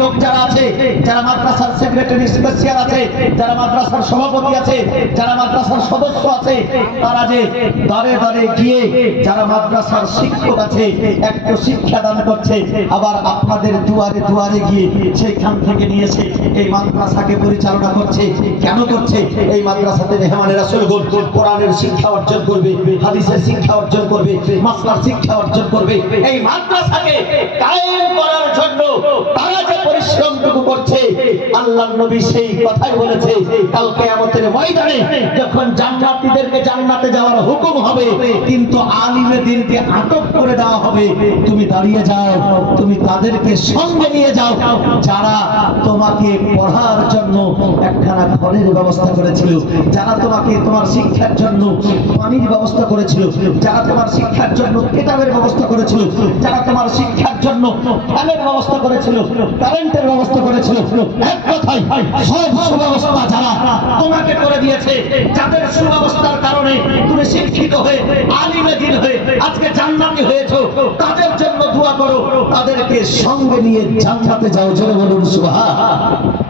লোক যারা আছে, যারা মাদ্রাসার সেক্রেটারি স্পেশাল আছে, যারা মাদ্রাসার সভাপতি আছে, যারা মাদ্রাসার সদস্য আছে, তারা যে দরে দরে গিয়ে যারা মাদ্রাসার শিক্ষক আছে একটু শিক্ষা দান করছে, আবার আপনাদের দুয়ারে দুয়ারে গিয়ে সেইখান থেকে নিয়েছে এই মাদ্রাসাকে পরিচালনা করছে। কেন করছে? এই মাদ্রাসাতে মেহমানে রাসূলগণ কোরআনের শিক্ষা অর্জন করবে, হাদিসের শিক্ষা অর্জন করবে, মাসলার শিক্ষা অর্জন করবে। এই মাদ্রাসাকে কায়েম করার জন্য তারা যে পরিশ্রমটুকু করছে, আল্লাহর নবী সেই কথাই বলেছে, কাল কিয়ামতের ময়দানে যখন জান্নাতীদেরকে জান্নাতে যাওয়ার হুকুম হবে, কিন্তু আলিমে দ্বীনকে আটক করে দেওয়া হবে। তুমি দাঁড়িয়ে যাও, তুমি তাদেরকে সঙ্গে নিয়ে যাও যারা তোমাকে পড়ার জন্য একখানা ঘরের ব্যবস্থা করেছিল, যারা তোমাকে তোমার শিক্ষার জন্য পানির ব্যবস্থা করেছিল, যারা তোমার শিক্ষার জন্য কিতাবের ব্যবস্থা করেছিল, যারা তোমার শিক্ষার জন্য ফ্যানের ব্যবস্থা করেছিল, কারেন্টের ব্যবস্থা করেছিল, এক কথায় সব সুব্যবস্থা যারা তোমাকে করে দিয়েছে, যাদের সুব্যবস্থার কারণে তুমি শিক্ষিত হয়ে আলিমে দ্বীন হয়ে আজকে জান্নাতি হয়েছো, তাদের জন্য দোয়া করো, তাদেরকে সঙ্গে নিয়ে জান্নাতে যাও। জোরে বলুন সুবহানাল্লাহ।